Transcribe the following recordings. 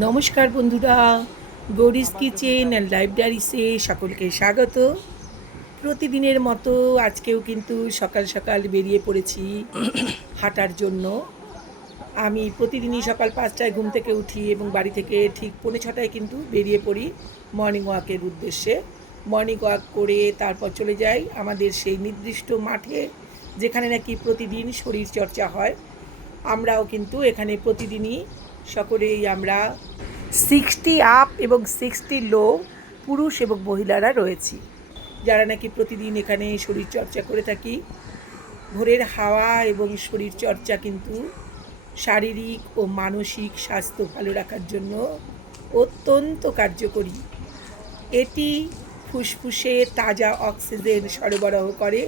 নমস্কার বন্ধুরা, গৌরিস kitchen and life ডায়েরিসে সকলকে স্বাগত। প্রতিদিনের মতো আজকেও কিন্তু সকাল সকাল বেরিয়ে পড়েছি হাঁটার জন্য। আমি প্রতিদিনই সকাল 5টায় ঘুম থেকে উঠি এবং বাড়ি থেকে ঠিক 5:45টায় কিন্তু বেরিয়ে পড়ি মর্নিং ওয়াকের উদ্দেশ্যে। মর্নিং ওয়াক করে তারপর চলে যাই আমাদের সেই নির্দিষ্ট মাঠে, যেখানে নাকি প্রতিদিন শরীরচর্চা হয়। আমরাও কিন্তু এখানে প্রতিদিনই সকলেই আমরা 60 আপ এবং 60 লো পুরুষ এবং মহিলারা রয়েছি, যারা নাকি প্রতিদিন এখানে শরীরচর্চা করে থাকি। ভোরের হাওয়া এবং শরীরচর্চা কিন্তু শারীরিক ও মানসিক স্বাস্থ্য ভালো রাখার জন্য অত্যন্ত কার্যকরী। এটি ফুসফুসে তাজা অক্সিজেন সরবরাহ করে,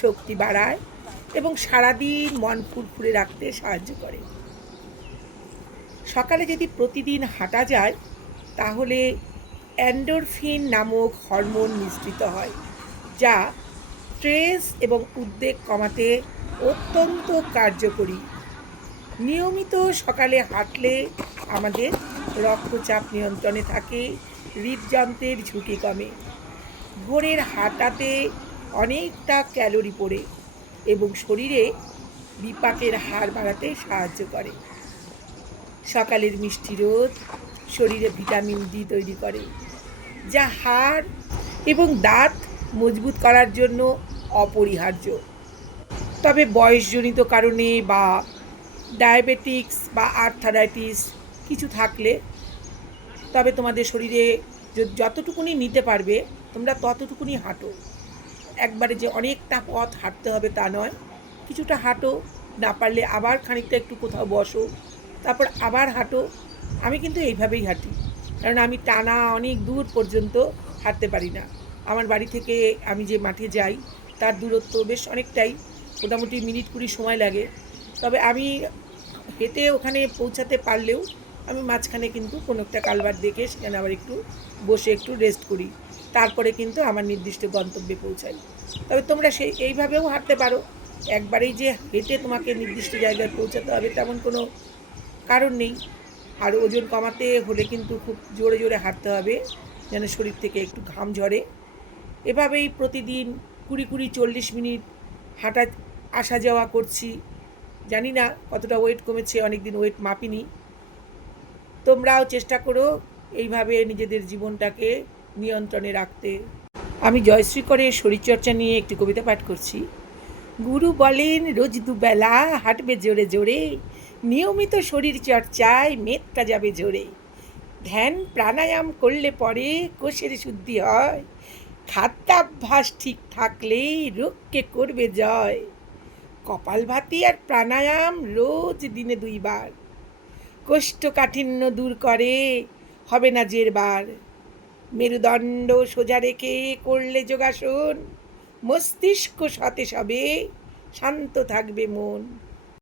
শক্তি বাড়ায় এবং সারাদিন মন ফুরফুরে রাখতে সাহায্য করে। সকালে যদি প্রতিদিন হাঁটা যায় তাহলে এন্ডোরফিন নামক হরমোন নিঃসৃত হয়, যা স্ট্রেস এবং উদ্বেগ কমাতে অত্যন্ত কার্যকরী। নিয়মিত সকালে হাঁটলে আমাদের রক্তচাপ নিয়ন্ত্রণে থাকে, হৃদযন্ত্রের ঝুঁকি কমে। ভোরের হাঁটাতে অনেকটা ক্যালোরি পড়ে এবং শরীরে বিপাকের হার বাড়াতে সাহায্য করে। সকালের মিষ্টি রোদ শরীরে ভিটামিন ডি তৈরি করে, যা হাড় এবং দাঁত মজবুত করার জন্য অপরিহার্য। তবে বয়সজনিত কারণে বা ডায়াবেটিক্স বা আর্থারাইটিস কিছু থাকলে তবে তোমাদের শরীরে যতটুকুনি নিতে পারবে তোমরা ততটুকুনি হাঁটো। একবারে যে অনেকটা পথ হাঁটতে হবে তা নয়, কিছুটা হাঁটো, না পারলে আবার খানিকটা একটু কোথাও বসো, তারপর আবার হাঁটো। আমি কিন্তু এইভাবেই হাঁটি, কারণ আমি টানা অনেক দূর পর্যন্ত হাঁটতে পারি না। আমার বাড়ি থেকে আমি যে মাঠে যাই তার দূরত্ব বেশ অনেকটাই, মোটামুটি মিনিট 20 সময় লাগে। তবে আমি হেঁটে ওখানে পৌঁছাতে পারলেও আমি মাঝখানে কিন্তু কোনো একটা কালভার্ট দেখে সেখানে আবার একটু বসে একটু রেস্ট করি, তারপরে কিন্তু আমার নির্দিষ্ট গন্তব্যে পৌঁছাই। তবে তোমরা এইভাবেও হাঁটতে পারো। একবারেই যে হেঁটে তোমাকে নির্দিষ্ট জায়গায় পৌঁছাতে হবে তেমন কোনো কারণ নেই। আর ওজন কমাতে হলে কিন্তু খুব জোরে জোরে হাঁটতে হবে, যেন শরীর থেকে একটু ঘাম ঝরে। এভাবেই প্রতিদিন 20-40 মিনিট হাঁটা আসা যাওয়া করছি। জানি না কতটা ওয়েট কমেছে, অনেক দিন ওয়েট মাপিনি। তোমরাও চেষ্টা করো এইভাবে নিজেদের জীবনটাকে নিয়ন্ত্রণে রাখতে। আমি জয়শ্রী করে শরীরচর্চা নিয়ে একটি কবিতা পাঠ করছি। গুরু বলেন রোজ দুবেলা হাঁটবে জোরে জোরে, নিয়মিত শরীর চর্চায় মেদটা যাবে ঝরে। ধ্যান প্রাণায়াম করলে পরে কোষের শুদ্ধি হয়, খাদ্যাভ্যাস ঠিক থাকলে রোগকে করবে জয়। কপালভাতি আর প্রাণায়াম রোজ দিনে 2 বার, কোষ্ঠকাঠিন্য দূর করে, হবে না জেরবার। মেরুদণ্ড সোজা রেখে করলে যোগাসন, মস্তিষ্ক সতেজ হবে, শান্ত থাকবে মন।